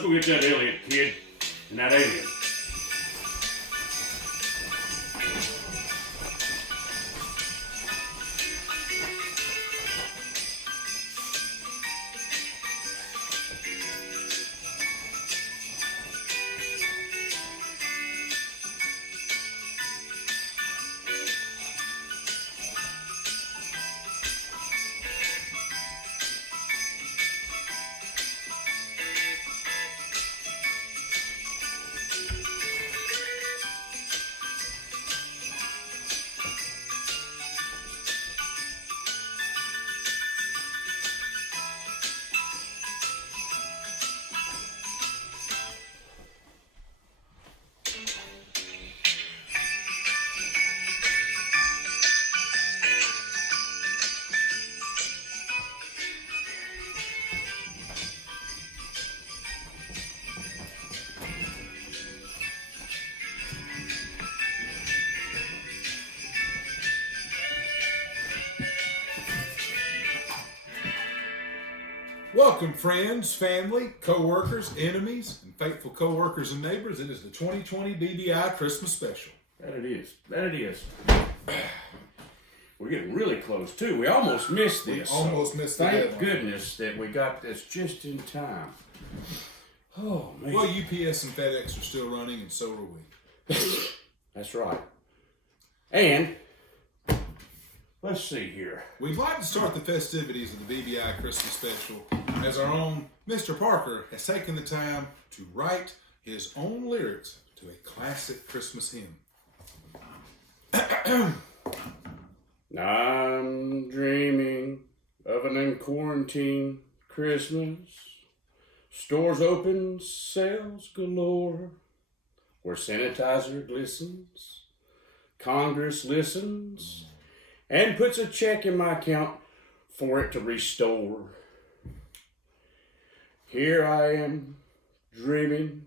let's go get that Elliot kid and that alien. Welcome, friends, family, co-workers, enemies, and faithful co-workers and neighbors. It is the 2020 BBI Christmas Special. That it is. That it is. We're getting really close, too. We almost missed this. Almost missed the Thank deadline. goodness that we got this just in time. Oh, man. Well, UPS and FedEx are still running, and so are we. That's right. And, let's see here. We'd like to start the festivities of the BBI Christmas Special as our own Mr. Parker has taken the time to write his own lyrics to a classic Christmas hymn. I'm dreaming of an unquarantined Christmas. Stores open, sales galore, where sanitizer glistens, Congress listens, and puts a check in my account for it to restore. Here I am, dreaming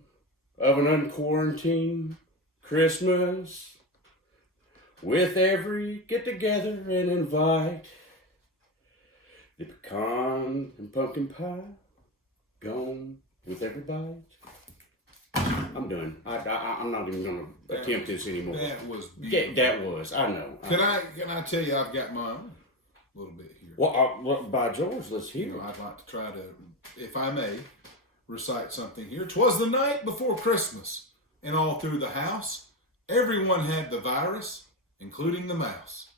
of an unquarantined Christmas, with every get-together and invite. The pecan and pumpkin pie, gone with every bite. I'm done. I'm not even going to attempt this anymore. That was beautiful. That was. I know. Can I tell you I've got my own a little bit here. Well, by George, let's hear it. I'd like to try to, if I may, recite something here. 'Twas the night before Christmas, and all through the house, everyone had the virus, including the mouse.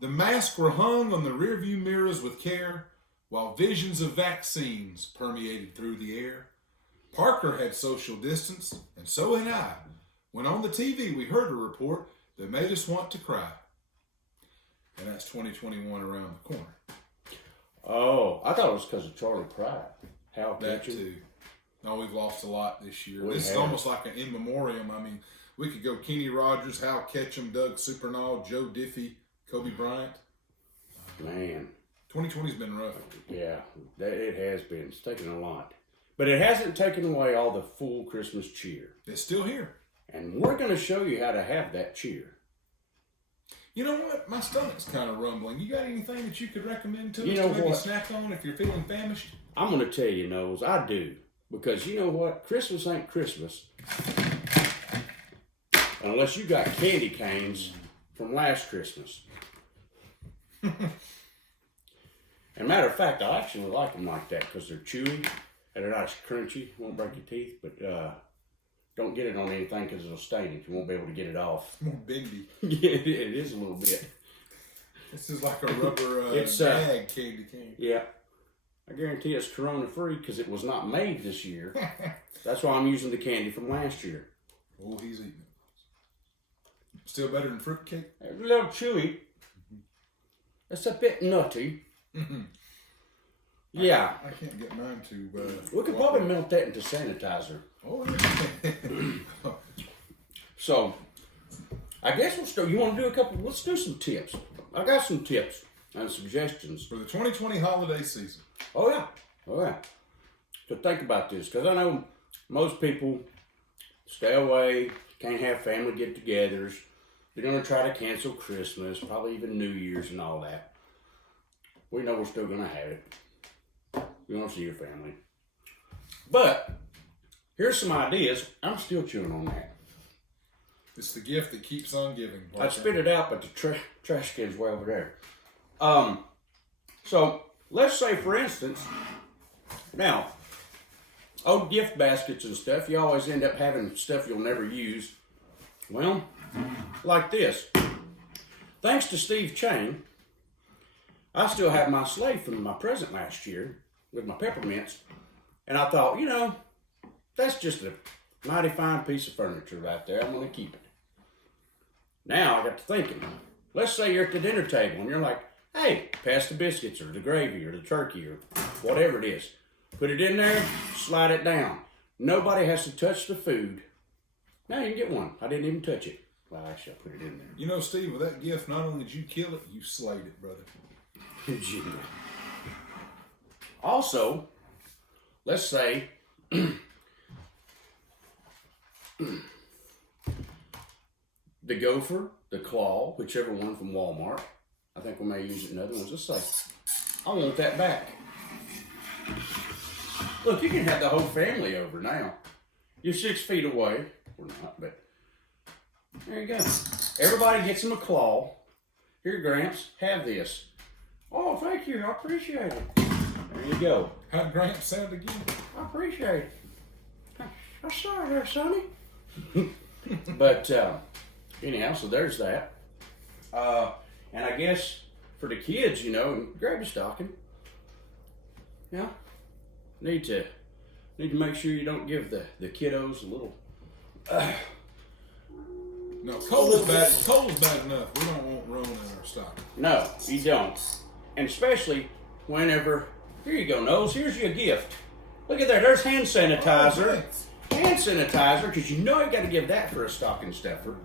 The masks were hung on the rearview mirrors with care, while visions of vaccines permeated through the air. Parker had social distance, and so had I, when on the TV we heard a report that made us want to cry. And that's 2021 around the corner. Oh, I thought it was because of Charlie Pride. How That could you? too. No, we've lost a lot this year. We This is have. almost like an in memoriam. I mean, we could go Kenny Rogers, Hal Ketchum, Doug Supernall, Joe Diffie, Kobe Bryant. Man, 2020's been rough. yeah, it has been. It's taken a lot. But it hasn't taken away all the full Christmas cheer. It's still here. And we're going to show you how to have that cheer. You know what? My stomach's kind of rumbling. You got anything that you could recommend to You us know to maybe what? snack on if you're feeling famished? I'm going to tell you, Noles, I do. Because you know what? Christmas ain't Christmas unless you got candy canes from last Christmas. And matter of fact, I actually like them like that because they're chewy and they're nice crunchy. Won't break your teeth, but don't get it on anything because it'll stain it. You won't be able to get it off. It's more bendy. Yeah, it is a little bit. This is like a rubber It's, bag candy cane. Yeah. I guarantee it's corona free because it was not made this year. That's why I'm using the candy from last year. Oh, he's eating it. Still better than fruitcake? A little chewy. It's a bit nutty. Yeah. I can't get mine to. We could probably melt that into sanitizer. Oh, yeah. So, I guess we'll start. You want to do a couple? Let's do some tips. I got some tips and suggestions. For the 2020 holiday season. Oh, yeah. Oh, yeah. So think about this, because I know most people stay away, can't have family get-togethers. They're going to try to cancel Christmas, probably even New Year's and all that. We know we're still going to have it. You want to see your family. But Here's some ideas. I'm still chewing on that. It's the gift that keeps on giving. I spit it out, but the trash can's way over there. So let's say, for instance, now, old gift baskets and stuff, you always end up having stuff you'll never use. Well, like this. Thanks to Steve Chain, I still have my sleigh from my present last year with my peppermints. And I thought, that's just a mighty fine piece of furniture right there. I'm going to keep it. Now I got to thinking. Let's say you're at the dinner table and you're like, hey, pass the biscuits or the gravy or the turkey or whatever it is. Put it in there, slide it down. Nobody has to touch the food. Now you can get one. I didn't even touch it. Well, actually, I put it in there. Steve, with that gift, not only did you kill it, you slayed it, brother. Also, let's say the gopher, the claw, whichever one from Walmart. I think we may use it in other ones. Let's say, I want that back. Look, you can have the whole family over now. You're 6 feet away. We're not, but there you go. Everybody gets them a claw. Here, Gramps, have this. Oh, thank you. I appreciate it. There you go. How'd Gramps sound again? I appreciate it. I'm sorry there, Sonny. But anyhow, so there's that. And I guess for the kids, grab a stocking. Yeah. Need to make sure you don't give the kiddos a little. No, coal's bad. Coal's bad enough. We don't want Rona in our stocking. No, you don't. And especially whenever. Here you go, Noles. Here's your gift. Look at that. There's hand sanitizer. Hand sanitizer, because you got to give that for a stocking stuffer.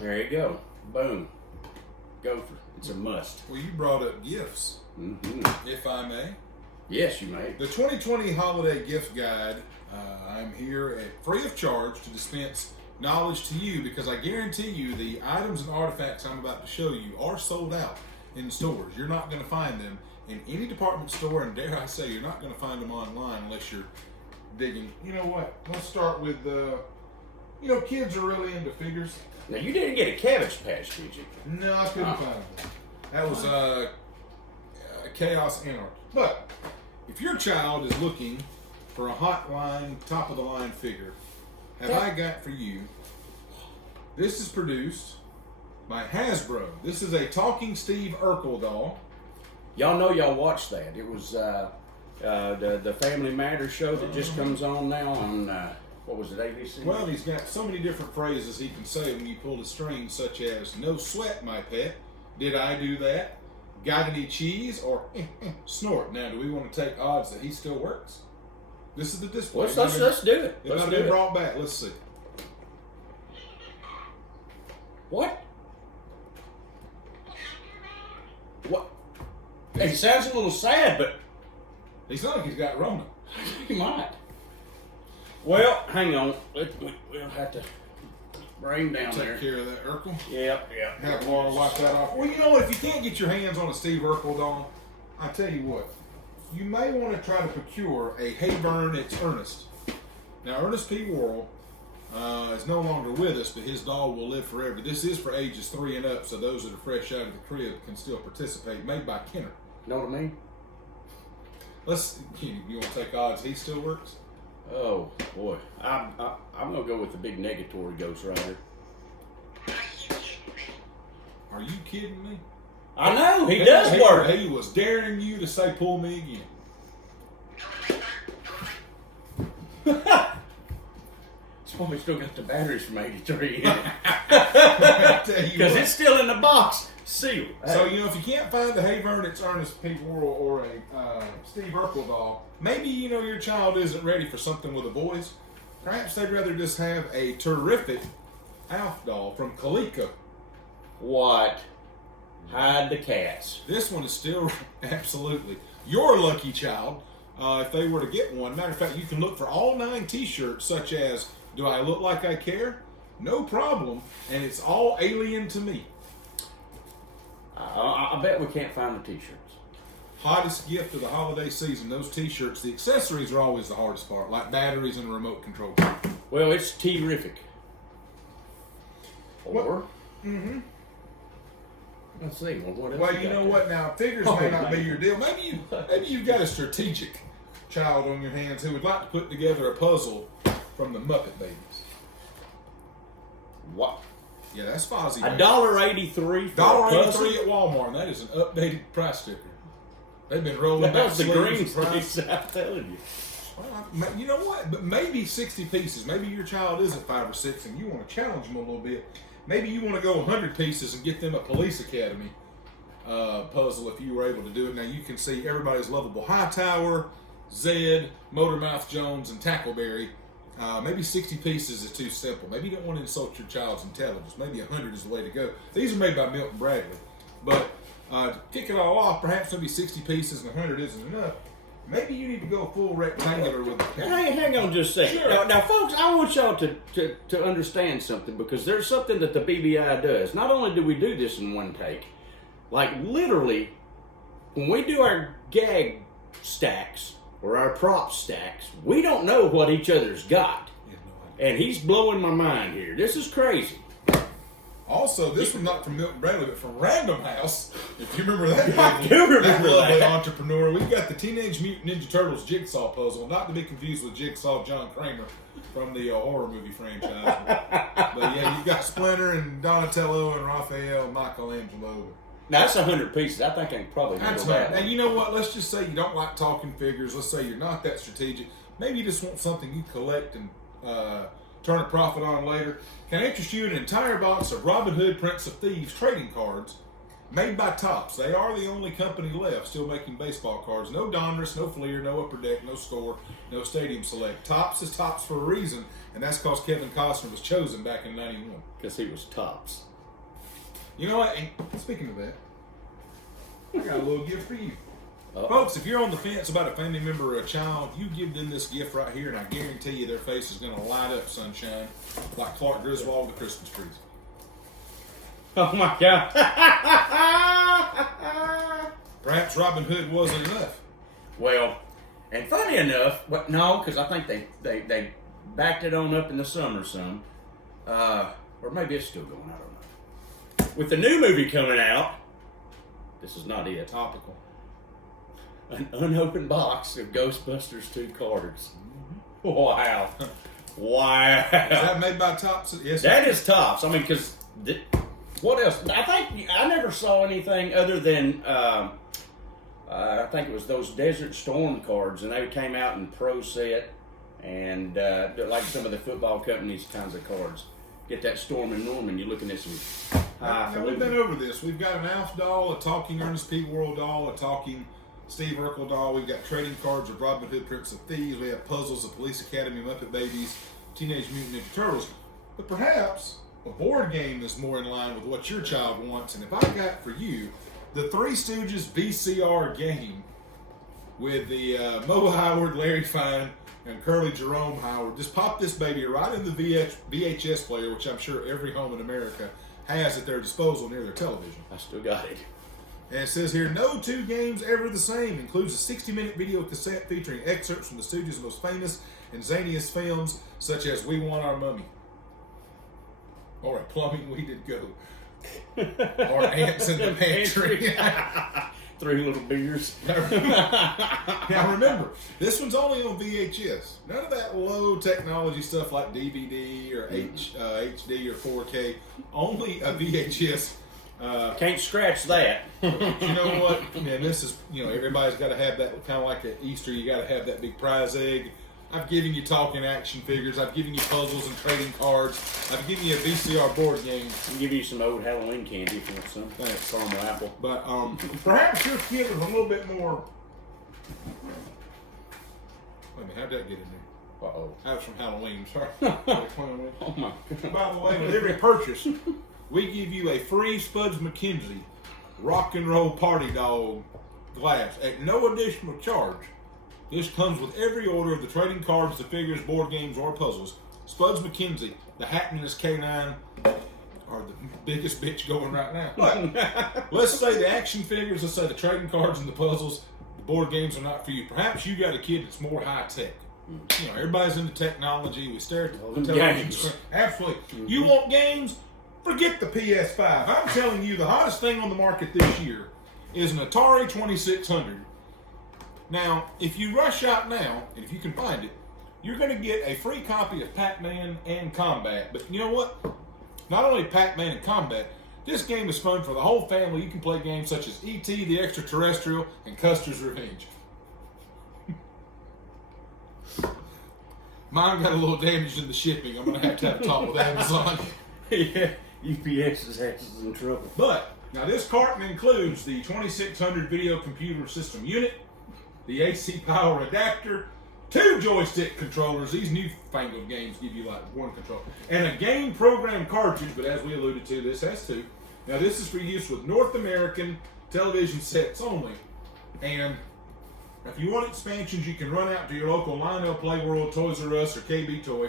There you go. Boom. Gopher. It's a must. Well, you brought up gifts, if I may. Yes, you may. The 2020 Holiday Gift Guide. I'm here at free of charge to dispense knowledge to you because I guarantee you the items and artifacts I'm about to show you are sold out in stores. You're not going to find them in any department store, and dare I say, you're not going to find them online unless you're digging. You know what? Let's start with kids are really into figures. Now, you didn't get a Cabbage Patch, did you? No, I couldn't find one. That was Chaos Anarchy. But if your child is looking for a hotline, top-of-the-line figure, have I got for you, this is produced by Hasbro. This is a Talking Steve Urkel doll. Y'all know y'all watched that. It was the Family Matters show that just comes on now on, what was it, ABC? Well, he's got so many different phrases he can say when you pull the strings, such as, no sweat, my pet. Did I do that? Got any cheese? Or snort. Now, do we want to take odds that he still works? This is the display. Let's do it. It might have been brought back. Let's see. What? What? He sounds a little sad, but He sounds like he's got Rona. he might. Well, hang on. We'll have to bring down there. Take care of that Urkel. Yep. Have Laura wipe that off. Well, you know what? If you can't get your hands on a Steve Urkel doll, I tell you what. You may want to try to procure a Hayburn It's Ernest. Now, Ernest P. Worrell is no longer with us, but his doll will live forever. This is for ages 3 and up, so those that are fresh out of the crib can still participate. Made by Kenner. Know what I mean? You want to take odds he still works? Oh, boy. I'm going to go with the big negatory ghost right here. Are you kidding me? I know, he does work. He was daring you to say, pull me again. That's why we still got the batteries from 83 in it. Because it's still in the box, sealed. So, if you can't find the Hayburn It's Ernest P. Worrell or a Steve Urkel doll, maybe, your child isn't ready for something with the boys. Perhaps they'd rather just have a terrific Alf doll from Coleco. What? Hide the cats. This one is still absolutely your lucky child. If they were to get one, matter of fact, you can look for all 9 T-shirts, such as "Do I look like I care?" No problem, and it's all alien to me. I bet we can't find the T-shirts. hottest gift of the holiday season, those T-shirts. The accessories are always the hardest part, like batteries and remote control. Well, it's terrific. Or, let's see. What else? Well, you know what? Now, figures may not be your deal. Maybe you've got a strategic child on your hands who would like to put together a puzzle from the Muppet Babies. What? Yeah, that's Fozzie. $1.83 for $1.83 at Walmart, and that is an updated price sticker. They've been rolling That's back the green price. piece, I'm telling you. Well, you know what? But maybe 60 pieces. Maybe your child is at 5 or 6 and you want to challenge them a little bit. Maybe you want to go 100 pieces and get them a Police Academy puzzle if you were able to do it. Now you can see everybody's lovable Hightower, Zed, Motormouth Jones, and Tackleberry. Maybe 60 pieces is too simple. Maybe you don't want to insult your child's intelligence. Maybe 100 is the way to go. These are made by Milton Bradley. But to kick it all off, perhaps maybe 60 pieces and 100 isn't enough. Maybe you need to go full rectangular with the pen. Hang on just a second. Sure. Now, folks, I want y'all to understand something, because there's something that the BBI does. Not only do we do this in one take, like literally, when we do our gag stacks or our prop stacks, we don't know what each other's got. And he's blowing my mind here. This is crazy. Also, this was not from Milton Bradley, but from Random House. If you remember that, I do remember lovely that. entrepreneur. We've got the Teenage Mutant Ninja Turtles jigsaw puzzle, not to be confused with Jigsaw John Kramer from the horror movie franchise. But yeah, you've got Splinter and Donatello and Raphael and Michelangelo. Now, that's 100 pieces. I think I can probably handle that. And you know what? Let's just say you don't like talking figures. Let's say you're not that strategic. Maybe you just want something you collect and turn a profit on later. Can I interest you in an entire box of Robin Hood Prince of Thieves trading cards made by Topps. They are the only company left still making baseball cards. No Donruss, no Fleer, no Upper Deck, no Score, no Stadium Select. Topps is Topps for a reason, and that's because Kevin Costner was chosen back in '91. Because he was Topps. You know what? And speaking of that, I got a little gift for you. Uh-oh. Folks, if you're on the fence about a family member or a child, you give them this gift right here, and I guarantee you their face is going to light up, sunshine, like Clark Griswold with the Christmas trees. Oh my God. Perhaps Robin Hood wasn't enough. Well, and funny enough, no, because I think they backed it on up in the summer some. Or maybe it's still going, I don't know. With the new movie coming out, this is not it. Topical. An unopened box of Ghostbusters 2 cards. Wow. Wow. Is that made by Topps? Yes. That is Topps. I mean, because what else? I think I never saw anything other than I think it was those Desert Storm cards, and they came out in Pro Set and like some of the football companies kinds of cards. Get that Storm and Norman. You're looking at some Now, we've been over this. We've got an Alf doll, a talking Ernest P. Worrell doll, a talking Steve Urkel doll. We've got trading cards of Robin Hood, Prince of Thieves. We have puzzles of Police Academy, Muppet Babies, Teenage Mutant Ninja Turtles. But perhaps a board game is more in line with what your child wants. And if I got for you the Three Stooges VCR game with the Mo Howard, Larry Fine, and Curly Jerome Howard, just pop this baby right in the VHS player, which I'm sure every home in America has at their disposal near their television. I still got it. And it says here, no two games ever the same. Includes a 60-minute video cassette featuring excerpts from the Stooges' most famous and zaniest films, such as We Want Our Mummy, or A Plumbing We Did Go, or Ants in the Pantry. 3 little beers. Now remember, this one's only on VHS. None of that low technology stuff like DVD or HD or 4K. Only a VHS. Can't scratch that. You know what? And this is, everybody's got to have that, kind of like at Easter, you got to have that big prize egg. I've given you talking action figures. I've given you puzzles and trading cards. I've given you a VCR board game. I'll give you some old Halloween candy if you want some. Thanks. Caramel apple. But perhaps your kid is a little bit more. Wait a minute, how'd that get in there? Uh-oh. That was from Halloween. Sorry. Oh my God. By the way, with every purchase, we give you a free Spuds McKenzie Rock and Roll Party Dog glass at no additional charge. This comes with every order of the trading cards, the figures, board games, or puzzles. Spuds McKenzie, the Happiness K9, are the biggest bitch going right now. But let's say the action figures, let's say the trading cards and the puzzles, the board games are not for you. Perhaps you got a kid that's more high tech. You know, everybody's into technology. We stare at the television screen. Absolutely. Mm-hmm. You want games? Forget the PS5. I'm telling you, the hottest thing on the market this year is an Atari 2600. Now, if you rush out now, and if you can find it, you're going to get a free copy of Pac-Man and Combat. But you know what? Not only Pac-Man and Combat, this game is fun for the whole family. You can play games such as E.T. the Extraterrestrial and Custer's Revenge. Mine got a little damaged in the shipping. I'm going to have a talk with Amazon. Yeah, UPS is in trouble. But, now this carton includes the 2600 video computer system unit, the AC power adapter, 2 joystick controllers. These newfangled games give you like 1 controller. And a game program cartridge, but as we alluded to, this has 2. Now this is for use with North American television sets only. And if you want expansions, you can run out to your local Lionel Playworld, Toys R Us, or KB Toy.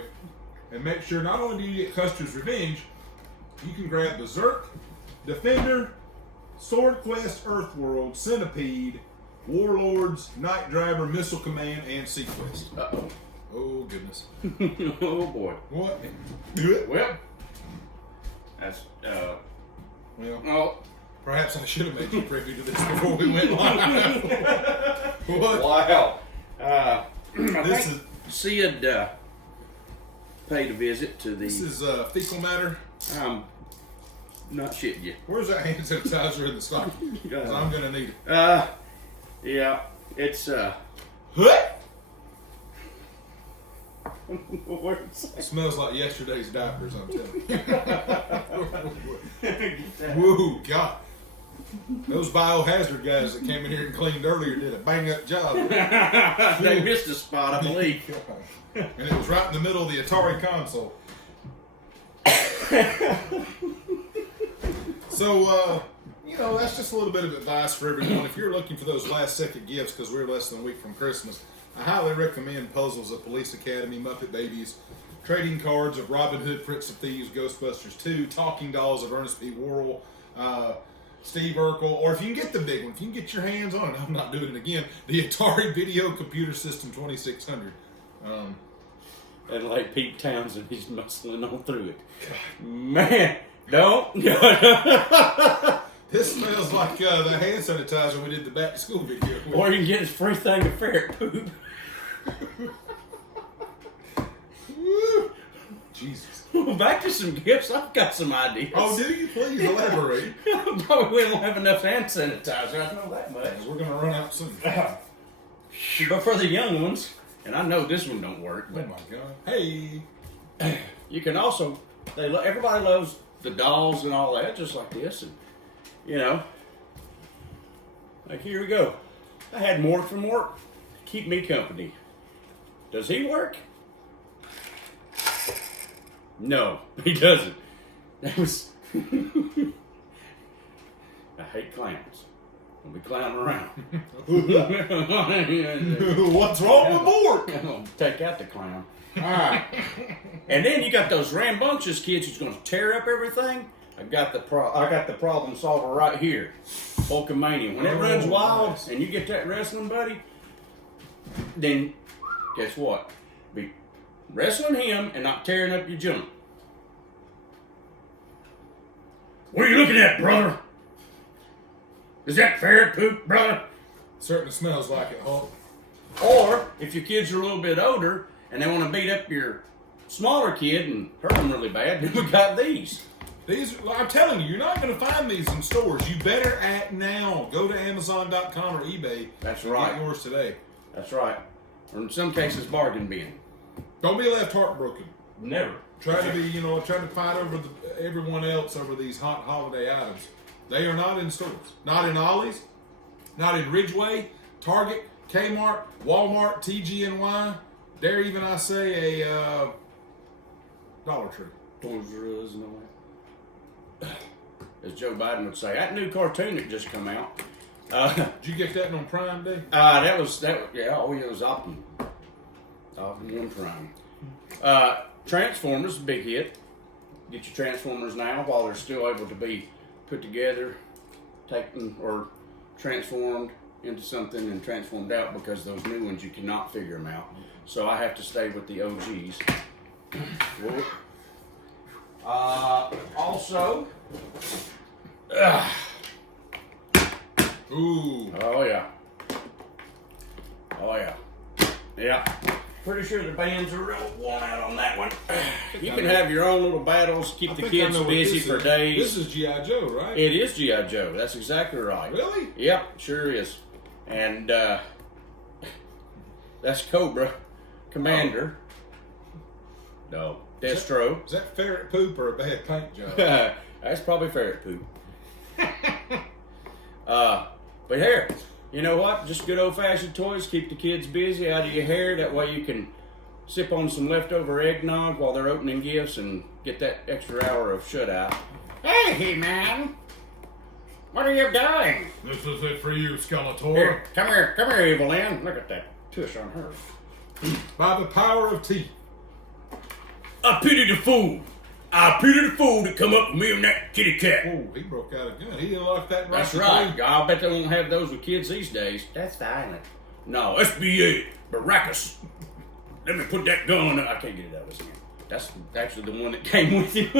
And make sure not only do you get Custer's Revenge, you can grab Berserk, Defender, Sword Quest, Earthworld, Centipede, Warlords, Night Driver, Missile Command, and Sequest. Uh-oh. Oh, goodness. Oh, boy. What? Do it? Well, that's, well, oh. Perhaps I should have made you privy to this before we went live. What? Wow. This is... Sid paid a visit to the... This is fecal matter. Not shitting you. Where's that hand sanitizer in the stock? Because I'm going to need it. Yeah, it's, What? It smells like yesterday's diapers, I'm telling you. Whoa, God. Those biohazard guys that came in here and cleaned earlier did a bang-up job. They missed a spot, I believe. And it was right in the middle of the Atari console. So, you know, that's just a little bit of advice for everyone. If you're looking for those last-second gifts, because we're less than a week from Christmas, I highly recommend Puzzles of Police Academy, Muppet Babies, trading cards of Robin Hood, Prince of Thieves, Ghostbusters 2, Talking Dolls of Ernest P. Worrell, Steve Urkel, or if you can get the big one, if you can get your hands on it, I'm not doing it again, the Atari Video Computer System 2600. And like Pete Townsend, he's muscling on through it. Man, don't. This smells like the hand sanitizer we did the back to school video with. Or you can get his free thing of ferret poop. Jesus. Back to some gifts. I've got some ideas. Oh, do you? Please elaborate. Probably we don't have enough hand sanitizer. I know that much. We're going to run out soon. But for the young ones, and I know this one don't work, but oh my God. Hey. You can also, everybody loves the dolls and all that, just like this. And, you know, like here we go. I had Mort from work. Keep me company. Does he work? No, he doesn't. That was. I hate clowns. I'll be clowning around. What's wrong with Mort? I'm gonna take out the clown. All right. And then you got those rambunctious kids who's gonna tear up everything. I got the problem solver right here. Hulkamania. When it runs wild nice. and you get that wrestling buddy, then guess what? Be wrestling him and not tearing up your junk. What are you looking at, brother? Is that ferret poop, brother? Certainly smells like it, Hulk. Or if your kids are a little bit older and they want to beat up your smaller kid and hurt them really bad, then we got these. These, I'm telling you, you're not going to find these in stores. You better act now. Go to Amazon.com or eBay. That's right. Get yours today. That's right. Or in some cases, bargain bin. Don't be left heartbroken. Never. Try to fight over everyone else over these hot holiday items. They are not in stores. Not in Ollie's. Not in Ridgeway, Target, Kmart, Walmart, TGNY. Dare even I say a Dollar Tree. Toys R Us and all that. As Joe Biden would say, that new cartoon that just come out. Did you get that on Prime Day? It was Optimum. Optimum Prime. Transformers, big hit. get your Transformers now while they're still able to be put together, taken or transformed into something and transformed out, because those new ones you cannot figure them out. So I have to stay with the OGs. Also, Ooh. oh yeah. Yeah. Pretty sure the bands are real worn out on that one. You can have your own little battles, keep the kids busy for days. This is G.I. Joe, right? It is G.I. Joe. That's exactly right. Really? Yep, sure is. And that's Cobra, Commander. No, Destro. Is that ferret poop or a bad paint job? That's probably ferret poop. But here, you know what? Just good old-fashioned toys. Keep the kids busy, out of your hair. That way you can sip on some leftover eggnog while they're opening gifts and get that extra hour of shut-eye. Hey, He-Man! What are you doing? This is it for you, Skeletor. Here, come here, Evil Lynn. Look at that tush on her. By the power of tea. I pity the fool. I pity the fool that come up with me and that kitty cat. Oh, he broke out a gun. He didn't like that. That's right. I'll bet they won't have those with kids these days. That's violent. No, SBA, Baracus. Let me put that gun. I can't get it out of his hand. That's actually the one that came with him.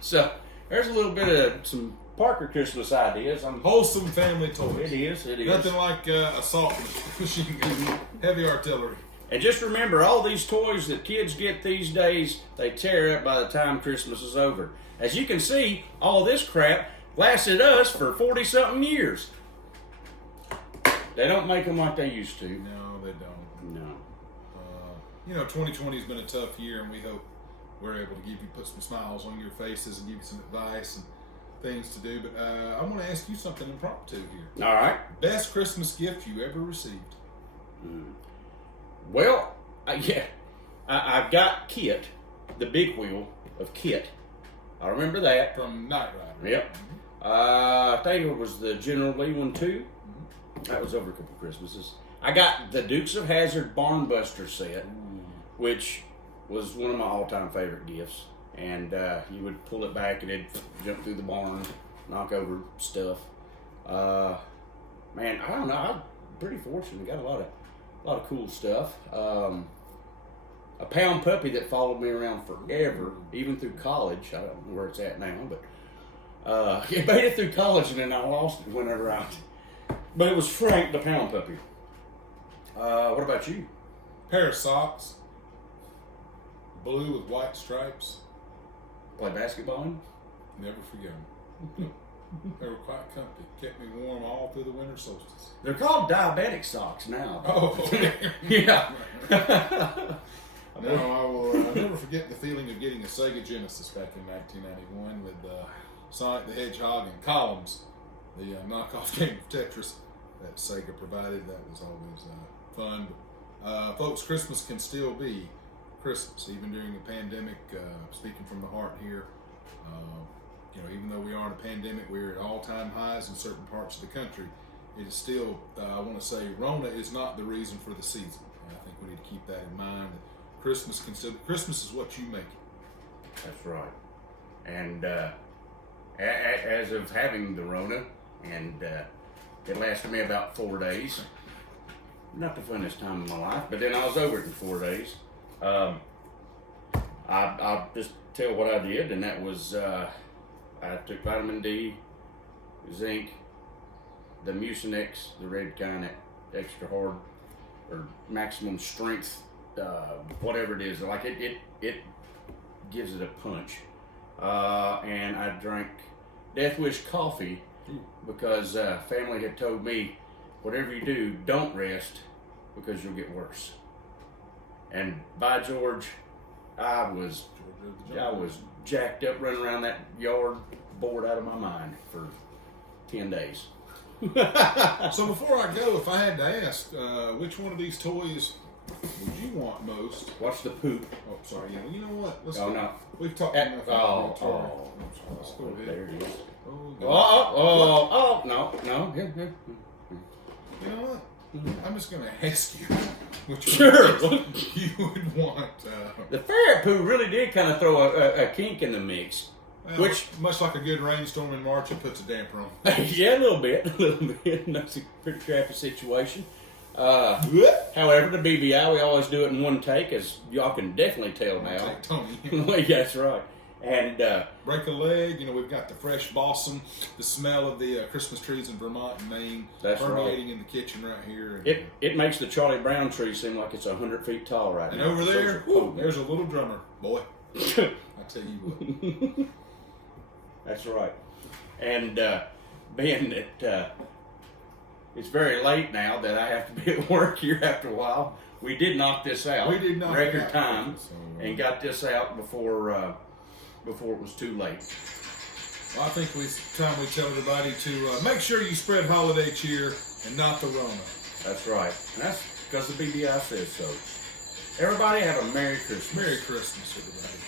So there's a little bit of some Parker Christmas ideas. Wholesome family toys. It is. Nothing like assault machine gun, heavy artillery. And just remember, all these toys that kids get these days, they tear up by the time Christmas is over. As you can see, all this crap lasted us for 40-something years. They don't make them like they used to. No, they don't. No. 2020 has been a tough year, and we hope we're able to put some smiles on your faces and give you some advice and things to do. But I want to ask you something impromptu here. All right. Best Christmas gift you ever received? Well, I've got Kit, the big wheel of Kit. I remember that. From Knight Rider. Yep. I think it was the General Lee one too. That was over a couple Christmases. I got the Dukes of Hazzard Barnbuster set, which was one of my all-time favorite gifts. And you would pull it back and it'd jump through the barn, knock over stuff. Man, I don't know. I'm pretty fortunate. Got a lot of cool stuff. A pound puppy that followed me around forever, even through college. I don't know where it's at now, but it made it through college and then I lost it whenever I. But it was Frank, the pound puppy. What about you? Pair of socks, blue with white stripes. Play basketball in? Never forget them. They were quite comfy. Kept me warm all through the winter solstice. They're called diabetic socks now. Oh, yeah. I'll never forget the feeling of getting a Sega Genesis back in 1991 with Sonic the Hedgehog and Columns, the knockoff game of Tetris that Sega provided. That was always fun. But, folks, Christmas can still be Christmas, even during a pandemic. Speaking from the heart here, even though we are in a pandemic, we're at all-time highs in certain parts of the country. It is still, I want to say, Rona is not the reason for the season. And I think we need to keep that in mind. Christmas is what you make it. That's right. And as of having the Rona, and it lasted me about 4 days. Not the funnest time of my life, but then I was over it in 4 days. I just tell what I did, and that was I took vitamin D, zinc, the Mucinex, the red kind, extra hard or maximum strength, whatever it is. Like it gives it a punch. And I drank Death Wish coffee because family had told me, whatever you do, don't rest because you'll get worse. And by George, I was jacked up, running around that yard, bored out of my mind for 10 days. So before I go, if I had to ask, which one of these toys would you want most? Watch the poop. Oh, sorry. Yeah, well, you know what? Let's go. No. We've talked enough about the toy. Let's go ahead. There it is. No. Yeah. You know what? I'm just going to ask you which Sure. one you would want. The ferret poo really did kind of throw a kink in the mix. Well, Which, much like a good rainstorm in March, it puts a damper on. yeah, a little bit. That's a pretty crappy situation. However, the BBI, we always do it in one take, as y'all can definitely tell now. Take Tony. Well, that's right. And break a leg. We've got the fresh balsam, the smell of the Christmas trees in Vermont and Maine, that's permeating right. in the kitchen right here. It makes the Charlie Brown tree seem like it's 100 feet tall right and now. over there, there's a little drummer, boy. I tell you what. That's right. And being that it's very late now, that I have to be at work here after a while, we did knock this out. We did knock record it out. time, So, and got this out before it was too late. Well, I think it's time we tell everybody to make sure you spread holiday cheer and not the Rona. That's right. And that's because the BBI says so. Everybody have a Merry Christmas. Merry Christmas, everybody.